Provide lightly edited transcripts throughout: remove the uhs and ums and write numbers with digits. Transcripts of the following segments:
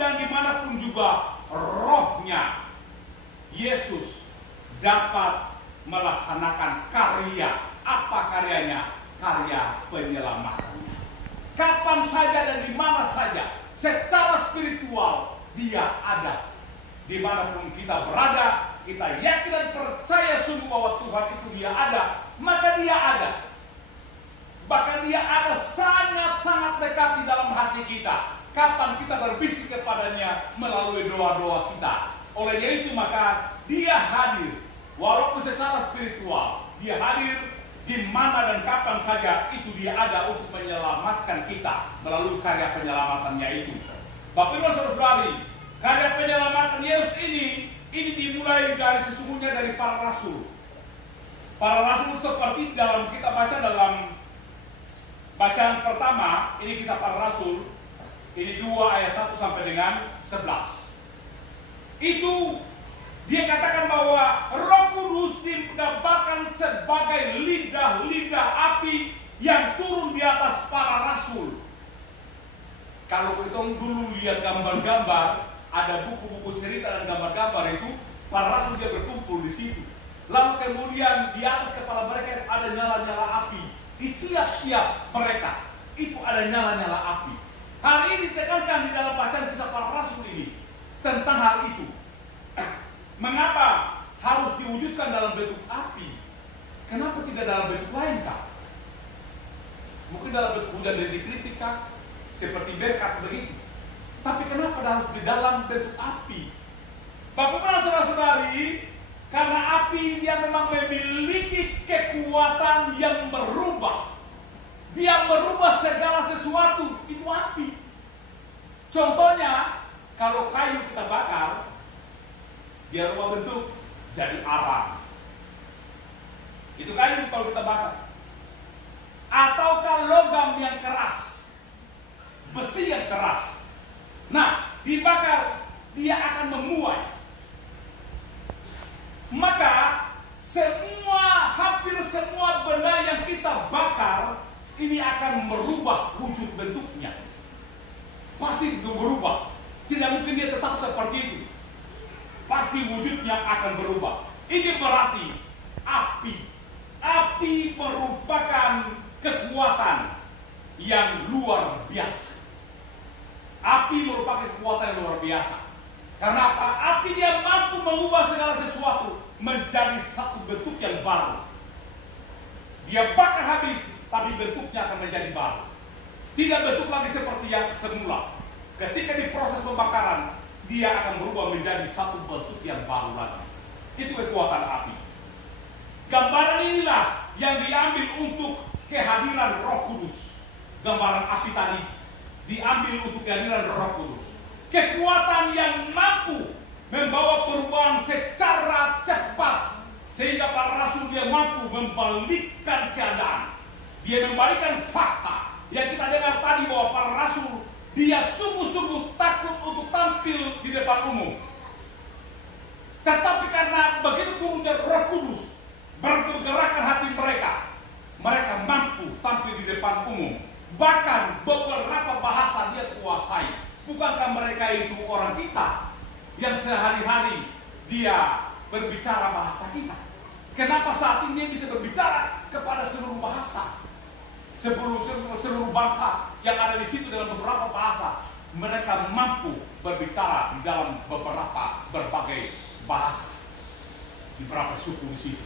dan dimanapun juga rohnya Yesus dapat melaksanakan karya. Apa karyanya? Karya penyelamatannya. Kapan saja dan di mana saja, secara spiritual dia ada. Dimanapun kita berada, kita yakin dan percaya sungguh bahwa Tuhan itu dia ada, maka dia ada. Bahkan dia ada sangat-sangat dekat di dalam hati kita. Kapan kita berbisik kepadanya melalui doa-doa kita. Olehnya itu maka dia hadir. Walaupun secara spiritual, dia hadir di mana dan kapan saja itu dia ada untuk menyelamatkan kita melalui karya penyelamatannya itu. Bapak Ibu Saudara-saudari, karya penyelamatan Yesus ini dimulai dari sesungguhnya dari para rasul. Para rasul seperti dalam kita baca dalam bacaan pertama, ini kisah para rasul, ini 2 ayat 1 sampai dengan 11. Itu dia katakan bahwa Roh Kudus digambarkan sebagai lidah-lidah api yang turun di atas para rasul. Kalau kita dulu lihat gambar-gambar, ada buku-buku cerita dan gambar-gambar itu, para rasul dia berkumpul di situ. Lalu kemudian di atas kepala mereka ada nyala-nyala api. Di tiap-tiap mereka itu ada nyala-nyala api. Hal ini ditekankan di dalam bacaan kisah para rasul ini tentang hal itu. Mengapa harus diwujudkan dalam bentuk api? Kenapa tidak dalam bentuk lain, Kak? Mungkin dalam bentuk hujan dan dikritik, Kak? Seperti berkat begitu. Tapi kenapa harus di dalam bentuk api? Bapak-bapak, saudara-saudari, karena api dia memang memiliki kekuatan yang merubah. Dia merubah segala sesuatu, itu api. Contohnya, kalau kayu kita bakar, dia rubah bentuk jadi arang. Itu kayu kalau kita bakar. Ataukah logam yang keras, besi yang keras. Nah, dibakar dia akan memuai. Maka hampir semua benda yang kita bakar ini akan merubah wujud bentuknya. Pasti berubah. Tidak mungkin dia tetap seperti itu. Pasti wujudnya akan berubah. Ini berarti api. Api merupakan kekuatan yang luar biasa. Api merupakan kekuatan yang luar biasa. Karena apa? Api dia mampu mengubah segala sesuatu menjadi satu bentuk yang baru. Dia bakar habis, tapi bentuknya akan menjadi baru. Tidak bentuk lagi seperti yang semula. Ketika diproses pembakaran, dia akan berubah menjadi satu bentuk yang baru lagi. Itu kekuatan api. Gambaran inilah yang diambil untuk kehadiran Roh Kudus. Gambaran api tadi diambil untuk kehadiran Roh Kudus. Kekuatan yang mampu membawa perubahan secara cepat. Sehingga para rasul dia mampu membalikkan keadaan. Dia membalikkan fakta. Yang kita dengar tadi bahwa para rasul dia sungguh-sungguh takut untuk tampil di depan umum. Tetapi karena begitu turunnya Roh Kudus bergerakkan hati mereka, mereka mampu tampil di depan umum. Bahkan beberapa bahasa dia kuasai. Bukankah mereka itu orang kita yang sehari-hari dia berbicara bahasa kita? Kenapa saat ini dia bisa berbicara kepada seluruh bahasa? Seluruh bangsa yang ada di situ dengan beberapa bahasa, mereka mampu berbicara di dalam berbagai bahasa di beberapa suku di situ.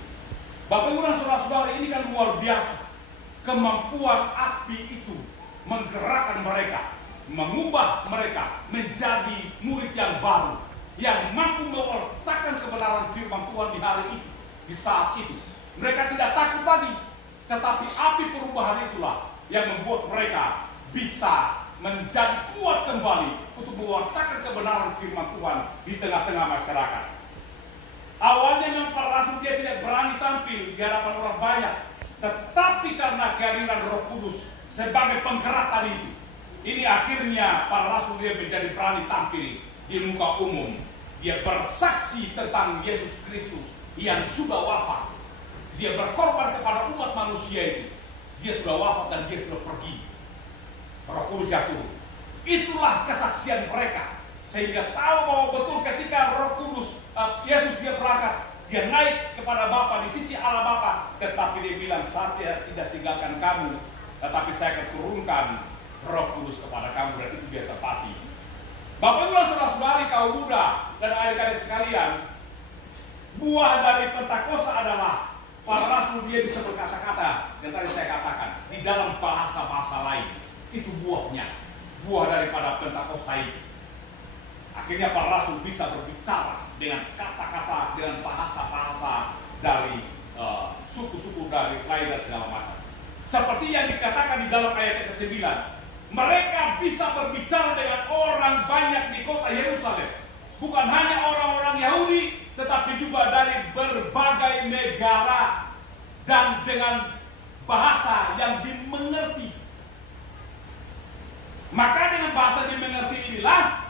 Bapak Ibu dan saudara-saudara, ini kan luar biasa. Kemampuan api itu menggerakkan mereka, mengubah mereka menjadi murid yang baru, yang mampu mewartakan kebenaran firman Tuhan di hari itu, di saat itu. Mereka tidak takut lagi. Tetapi api perubahan itulah yang membuat mereka bisa menjadi kuat kembali untuk mewartakan kebenaran firman Tuhan di tengah-tengah masyarakat. Awalnya memang para rasul dia tidak berani tampil di hadapan orang banyak. Tetapi karena kehadiran Roh Kudus sebagai penggerak tadi itu, ini akhirnya para rasul dia menjadi berani tampil di muka umum. Dia bersaksi tentang Yesus Kristus yang sudah wafat. Dia berkorban kepada umat manusia itu. Dia sudah wafat dan dia sudah pergi. Roh Kudus yang turun. Itulah kesaksian mereka. sehingga tahu bahwa betul ketika Roh Kudus Yesus dia berangkat, dia naik kepada Bapa di sisi Allah Bapa, tetapi dia bilang, saya tidak tinggalkan kamu, tetapi saya akan turunkan Roh Kudus kepada kamu, dan itu dia tepati. Bapak Ibu dan saudara-saudari kaum muda dan adik-adik sekalian, buah dari Pentakosta adalah para rasul dia bisa berkata-kata, yang tadi saya katakan, di dalam bahasa-bahasa lain. Itu buahnya, buah daripada Pentakosta itu. Akhirnya para rasul bisa berbicara dengan kata-kata, dengan bahasa-bahasa dari suku-suku dari lain dan segala macam. Seperti yang dikatakan di dalam ayat ke-9, mereka bisa berbicara dengan orang banyak di kota Yerusalem. Bukan hanya orang-orang Yahudi, tetapi juga dari berbagai negara dan dengan bahasa yang dimengerti. Maka dengan bahasa dimengerti inilah